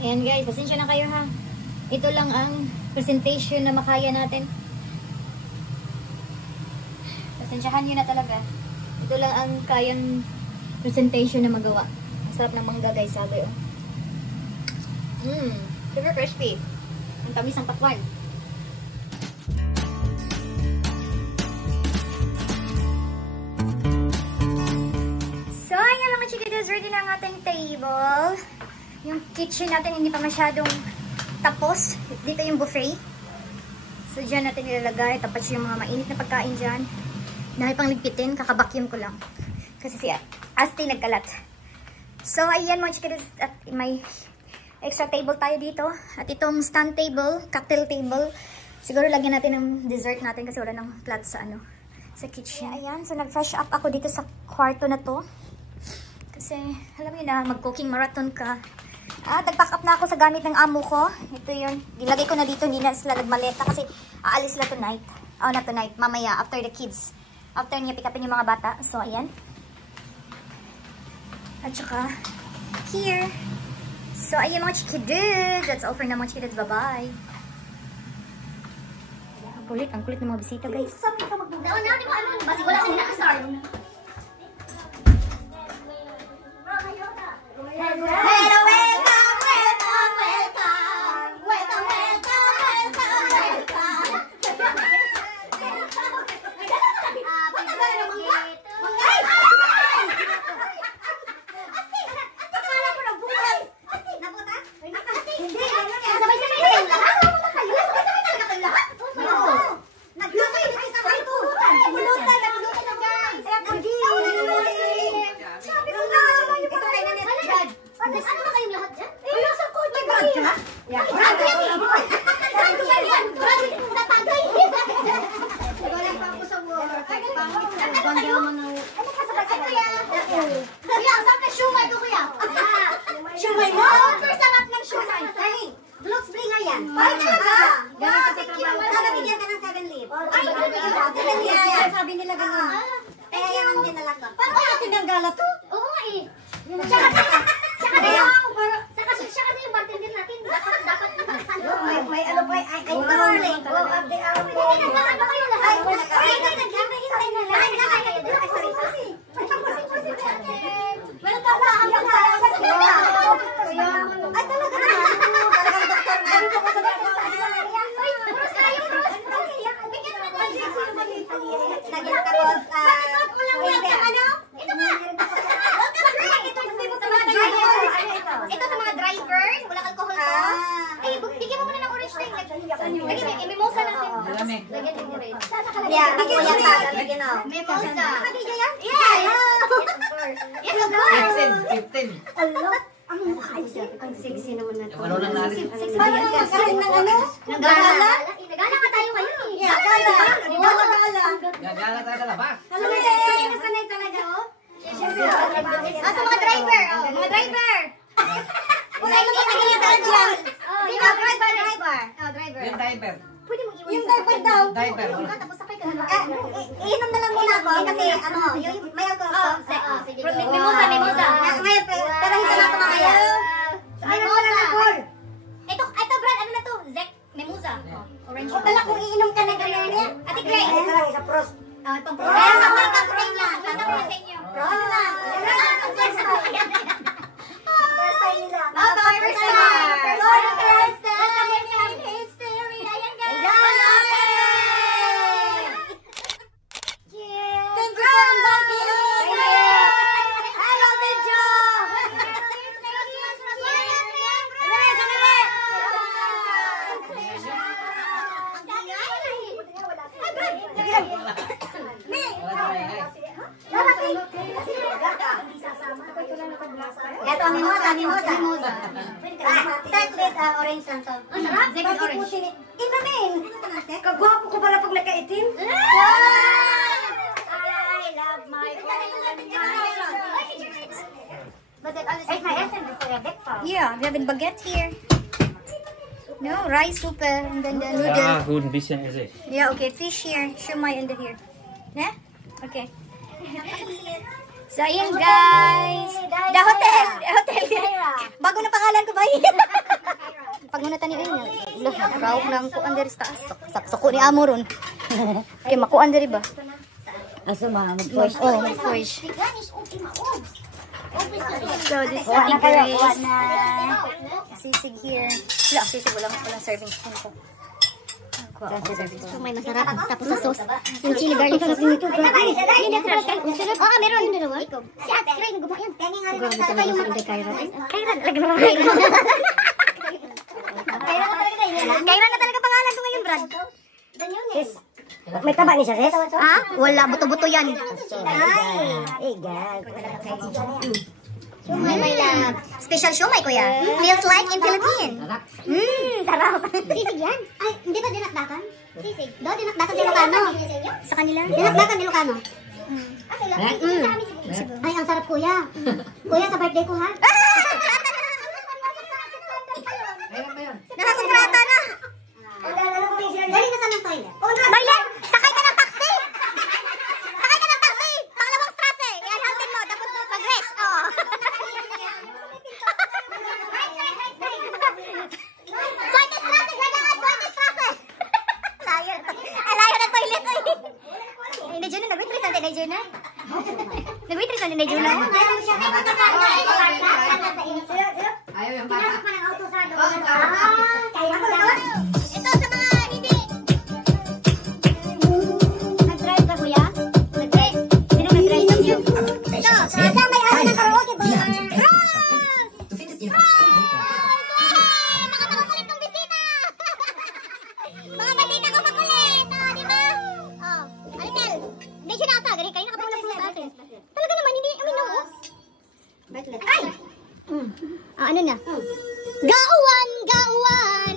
Ayan guys, pasensya na kayo ha. Ito lang ang presentation na makaya natin. Pasensyahan nyo na talaga. Ito lang ang kayang presentation na magawa. Ang sarap ng mangga guys, sabi oh. Super crispy. Ang tamis ng pakwan. So, ayan mga chikitos, ready na ang ating table. Yung kitchen natin hindi pa masyadong tapos. Dito yung buffet. So, dyan natin ilalagay. Tapos yung mga mainit na pagkain dyan. Dahil pang ligpitin, kakabakyum ko lang. Kasi si Asti nagkalat. So, ayan mga chikitos. At may extra table tayo dito. At itong stand table, cocktail table. Siguro lagyan natin ng dessert natin kasi wala ng plate sa sa kitchen. Ayan, so nag-fresh up ako dito sa kwarto na to. Kasi, alam niyo na, mag-cooking marathon ka. Nag-pack up na ako sa gamit ng amo ko. Ito yun. Dilagay ko na dito. Hindi na sila nagmaleta kasi aalis sila tonight. Oh, not tonight. Mamaya, after the kids. After niya pick upin yung mga bata. So, ayan. At saka, here. So, ayan mga chikidudes. That's all for now mga chikidudes. Bye-bye. Ang kulit ng mga bisita, guys. Sabi ka magbubuhay. Daon na, di mo ano. Basi wala kang hinakasar. Hello, welcome, welcome, welcome. Welcome, welcome, welcome, welcome. Ba't ang gano'n ng mangga? Mangga? Asti! Akala ko na buhay! Asti! Nabutas? Asti! Hindi! Sabay-sabay na yung lahat! Sabay-sabay talaga kayong lahat? Oo! Naglutay na kayo sa may pulutan! Pulutan! Naglutay na guys! Sabi ko na! Ito kayo na net, Brad! Ano ba kayong lahat dyan? Ano sa kotse? Brad ka? Yeah. Brad ka? Brad ka yan! Brad ka yung natagay! Wala pa ako sa work. Bangga mo ng... Ano ka sa kuya? Kuya, saan ka shumay ko kuya? Shumay mo? Sarap ng shumay. Dali, Glocks Bringer yan. Ay, talaga? Thank you. Nagabigyan ka ng 7 leaves. Ay, 7 leaves. Sabi nila ganun. Kaya yan ang dinala ko. Paano kaya tinanggala to? Oo nga eh. Siya kasi yung bartender natin. Dapat may ano pa, ay darling. Go up the hour. Hindi nagkakaba kayo lahat. Ay, naghihintay na lang. Ay, sorry. Welcome sa amin tayo. Ay, talaga na. Talagang doktor na. Bruce tayo, Bruce. Bigyan mo naman. Naging tapos, ito nga. Ito sa mga drivers, walang alcohol to. Ay, bigyan mo muna ng orange na yung lagyan mimosa natin. Lagyan din orange. Yeah, bigyan mo yan. Mimosa. Nakadija yan? Yes! Yes, of course! 15. Ang sexy naman na ito. Wala nang narin. Parang magkaroon ng ano? Nagala? Nagala nga tayo ngayon eh. Yeah, gala. Gala. Gagala tayo sa labas. Sanay talaga, oh. Sa mga driver, mga driver. Wala yung nakikita dyan. Sino? Driver. Yung diaper. Pwede mong iwan yung diaper daw. Diaper. Tapos sakay ka na. Iinom na lang muna ako kasi may alcohol. Sige. Mimosa. Pero hindi na ito mamaya. Mimosa. Ito, Brad, ano na to? Zek, mimosa. Orange. O pala kung iinom ka na ganyan niya. Ate Grace. Isa lang, isa pros. Itong pros. Welcome sa inyo. Welcome sa inyo. Ano lang? First time nila. First time. First time. Ayan guys. Thank you for inviting us. Hello, Medyo. Ito, mimosa. Start with orange lang to. Sarap. Zek orange. Inumin. Kagwapo ko pala pag nakaitim. I love my But it always is my essence before a breakfast. Yeah, we have a baguette here. No, rice soup and then the noodle. Goed, een beetje is het. Yeah, okay, fish here. Shumai under here. Yeah? Okay. So, ayan guys. The hotel. Bago na pangalan ko ba? Raok na ang kuan diri sa taas. Saksako ni amo ron. Kay makuan diri ba? Asa mag-push. Oh, mag-push. So, this is Kuha na kayo, kuha Grace. na. Sisig here. Wala, sisig. Walang serving spoon ko. Kuha ako serving spoon. May masarap. Tapos sa sauce. Yung chili garlic. Sarap nito. Sarap. Oo, meron. Si Ate Kray, gumawa yan. Grabe talaga sa Inday Kyra. Kyra, talaga naman. Kyra na talaga pangalan ko ngayon, Brad. Sis, may taba ni siya, sis? Ha? Wala, buto-buto yan. Ay, gag. Shumay, my love. Special siomay, kuya. Feels like in Philippines. Sarap. Sisig yan? Ay, hindi ba dinakdakan? Sisig. Do, dinakdakan sa Ilocano. Sa kanila? Dinakdakan Ilocano. Ay, ang sarap kuya. Kuya, sa birthday ko ha? Nakakontrata na. Dali na sa ng toilet. Marlene, sakay ka ng taxi. Sakay ka ng taxi. Pangalawang strasse. Ihaltin mo, tapos mag-rest. Oo. Swerte strasse, kailangan swerte strasse. Layo. Layo ng toilet. Hindi dyan na, nag-waitress natin na dyan na. Nag-waitress natin na dyan na. Ayaw yung bata. Ito sa mga hindi. Nag-drive ka, kuya? Nag-drive. Sino nag-drive sa inyo? Ito, sa may araw ng karaoke ba? Nakakakulit ng bisita! Mga balita ko makulit! Di ba? Aritel, hindi siya nasa. Ganun kayo nakapagulap sa atin. Talaga naman, hindi uminom. Ay! Ano na? Gauwan! Gauwan!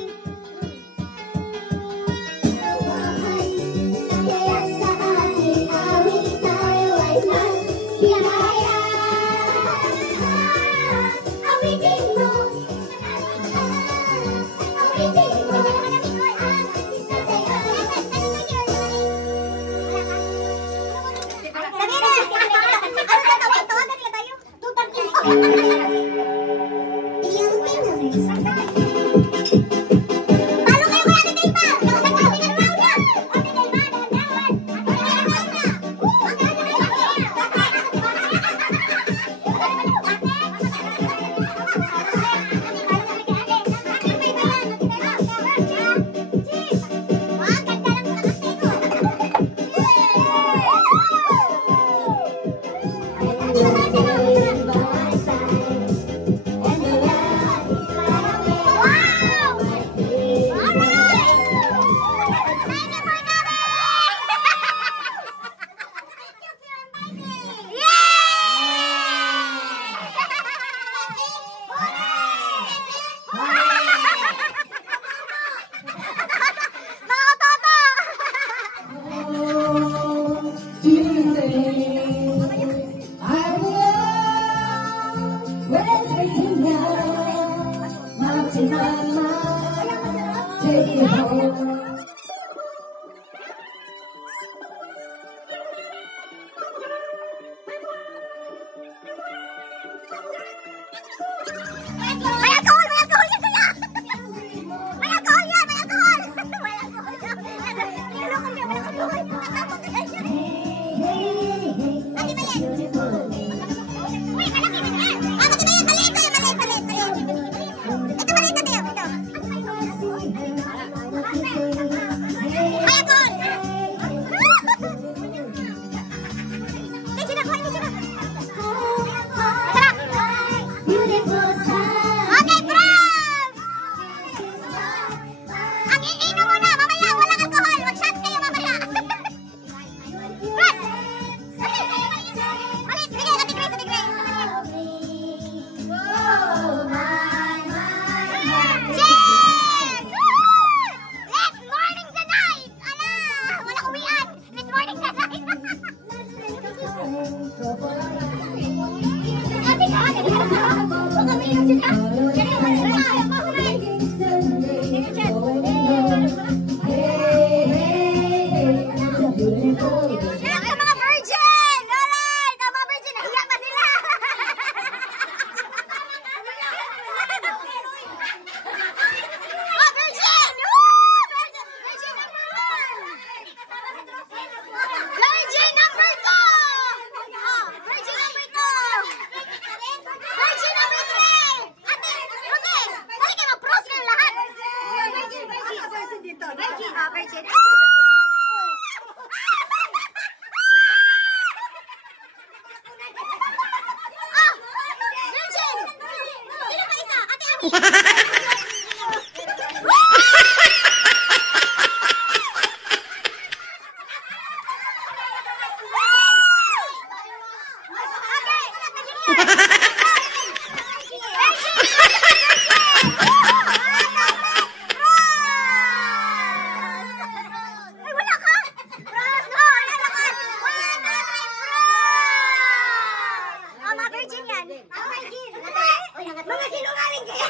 Mga sinungaling kayo!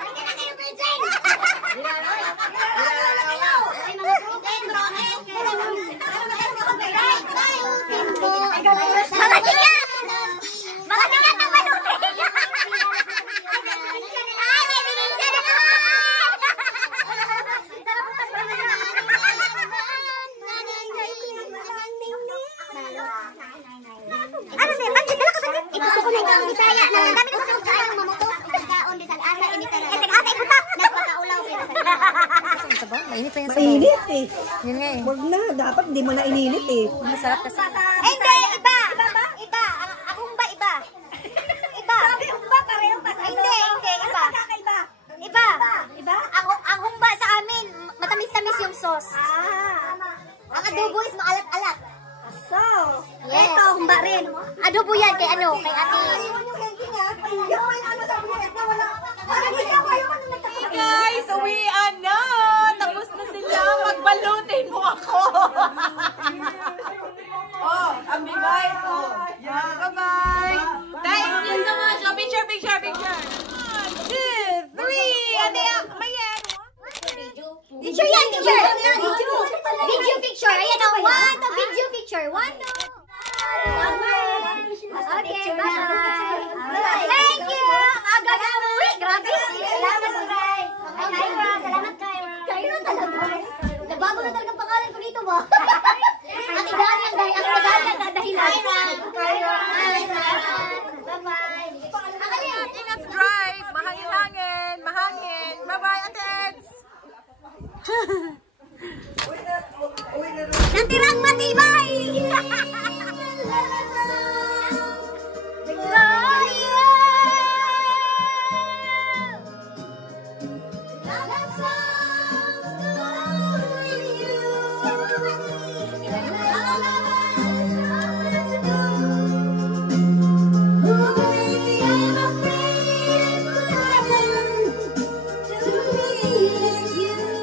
Hindi na kayo virgin! Mga sikat! Mga sikat ang manutin! Ay, may binisya na naman! Ano sa'yo? Pansin, dala ka pansin? Igusto ko na ikaw Bisaya. Ang dami na gusto ko kayong mamutos. Nagkaon, Bisag asa, ini tara. Nag-asa, ibutak! Nagpakaulaw, Bisag. Mainit pa yung sabaw. Mainit eh. Yun nga eh. Wag na, dapat di mo na inilit eh. Masarap kasi. Hindi, iba! Iba! Akong ba iba? Iba! Sabi yung ba, pareho pa sa Hindi, iba. Iba! Iba? Ang humba sa amin, matamis-tamis yung sauce. Ang adobo is maalat-alat. So, Yes. Ito, humba rin. Adobo yan kay ano, kay ate. Guys, uwian na! Tapos na sila. Magbalutin mo ako. Oh, ang bigay. Oh, yeah, bye-bye. Thank you so much. Oh, picture. 1, 2, 3. Ano yan? May yan. Picture yan, picture. Video picture. Ayan o, video picture. 1, 2. Okay, bye. Thank you. Aga na umuwi. Grabe. Salamat, Kyra. Salamat, Kyra. Kyra talaga. Nabago na talaga pangalan ko dito ba? Ang idali ang dahilan. Kyra. Bye-bye. Ingat drive. Mahangin. Bye-bye, Ateds. Natirang matibay!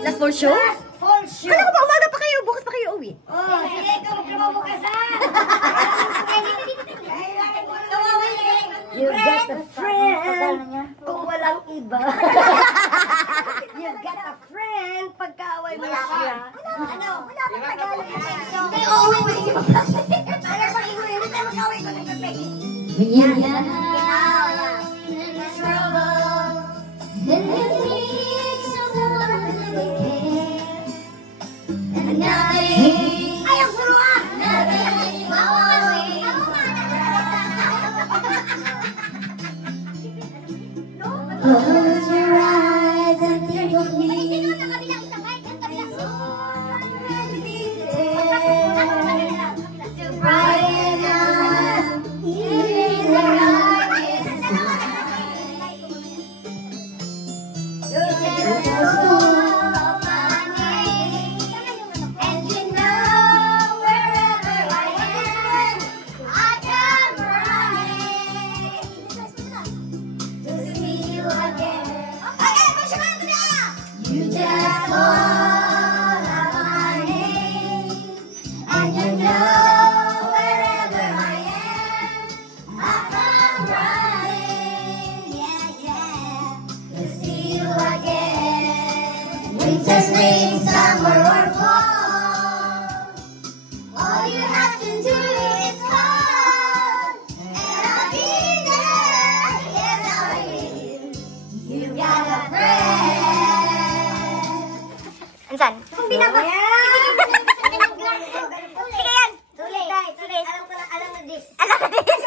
Last full show? Full show! Kala ko ba umaga pa kayo? Bukas pa kayo uwi? Oh, sige, ikaw magtrabaho bukas ha! You got a friend kung walang iba. You got a friend pagkaaway mo siya. Ano? Wala pa Tagalog yung so, hindi, uuwi mo yung para pag iuwi, hindi tayo mag-away ko ng Pepegi. Ay, ang suruan! Close your eyes and think of me. To brighten up even the darkest night. You just call my name, and you know wherever I am, I come running to see you again. You just call out my name, and you know wherever I am, I come running, to see you again. Winter, spring, summer, or fall, all you have to do is call, and I'll be there. Yes, I will. You got a friend. Ansan? Hindi na ba? Sige yan. Tuloy. Sige. Alam na this. Alam na this.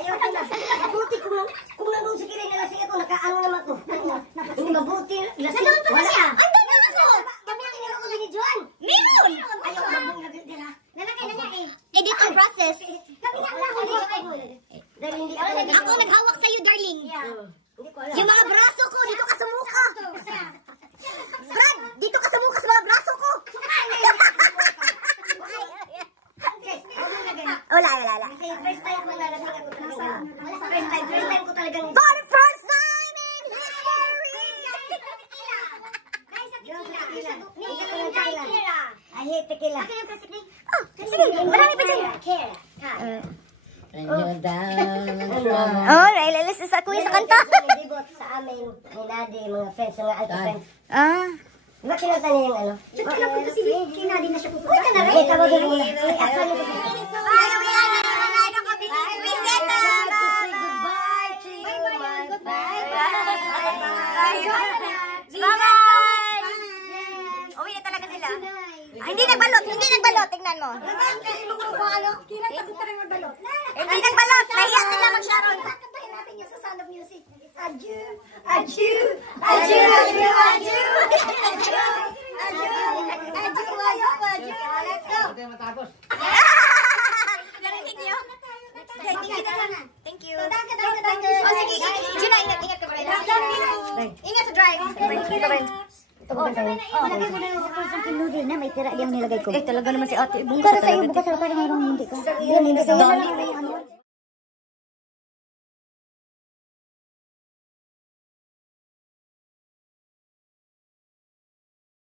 Ayaw ka na. Mabuti kung nandun si Kirin na lasing ako, nakaano naman ko. Hindi mabuti. Nandun pa na siya. Andun na ako. Kami ang iniro ko ni Juan. Meron. Ayaw ka mong nagdira. Nalakay na niya eh. Editing process. Kami nga lang. Dahil hindi ako. Ako naghawak sa'yo, darling. Hindi ko Yung mga braso ko, dito ka sa mukha. Brad, dito ka sa mukha sa mga braso ko. Wala. First time ko nalasing ako talaga. First time ko talagang... For the first time in history! I hate tequila. Oh, sige, marami pa dyan. Oh, nailalis sa kuya sa kanta. Dibot sa amin, ni Daddy, mga friends, mga anti-friends. Diba kinanta niya yung ano? Kailan po kasi kinadi na siya pupunta? Uy, ka na rin. Tawagin mo na. Actually, uwi na talaga sila. Hindi nagbalot. Tingnan mo. Hindi nagbalot. Nahiya sila mag-sharon. Kantahin natin yung sa Sound of Music. Adieu. Let's go. Narinig niyo? Thank you. Oh, sige. Gina, ingat ka pa rin. Ingat sa drive. Lagay mo na yung sa person kinudil na may tira yung nilagay ko. Talaga naman si ate. Para sa'yo, bukas para mayroong hindi ka. Hindi sa'yo.